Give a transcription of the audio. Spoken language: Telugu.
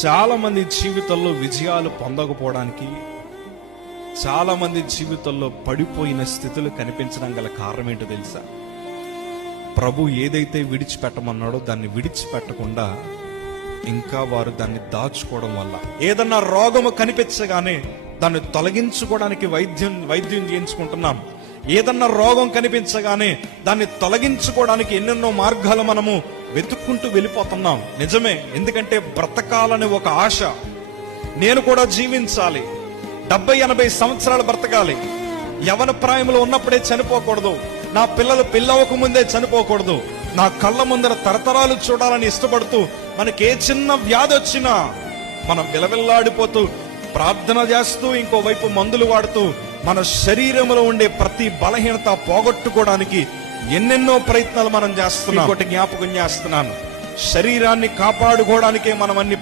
చాలా మంది జీవితంలో విజయాలు పొందకపోవడానికి, చాలా మంది జీవితంలో పడిపోయిన స్థితులు కనిపించడం గల కారణం ఏంటో తెలుసా? ప్రభు ఏదైతే విడిచిపెట్టమన్నాడో దాన్ని విడిచిపెట్టకుండా ఇంకా వారు దాన్ని దాచుకోవడం వల్ల, ఏదన్నా రోగము కనిపించగానే దాన్ని తొలగించుకోవడానికి వైద్యం చేయించుకుంటున్నాం. ఏదన్నా రోగం కనిపించగానే దాన్ని తొలగించుకోవడానికి ఎన్నెన్నో మార్గాలు మనము వెతుక్కుంటూ వెళ్ళిపోతున్నాం. నిజమే, ఎందుకంటే బ్రతకాలని ఒక ఆశ. నేను కూడా జీవించాలి, 70-80 సంవత్సరాలు బ్రతకాలి, యవన ప్రాయంలో ఉన్నప్పుడే చనిపోకూడదు, నా పిల్లలు పెళ్ళవక ముందే చనిపోకూడదు, నా కళ్ళ ముందర తరతరాలు చూడాలని ఇష్టపడుతూ మనకే చిన్న వ్యాధి వచ్చినా మనం విలవిల్లాడిపోతూ ప్రార్థన చేస్తూ ఇంకోవైపు మందులు వాడుతూ మన శరీరంలో ఉండే ప్రతి బలహీనత పోగొట్టుకోవడానికి ఎన్నెన్నో ప్రయత్నాలు మనం చేస్తున్నాం. ఇంకోటి జ్ఞాపకం చేస్తున్నాను, శరీరాన్ని కాపాడుకోవడానికే మనం అన్ని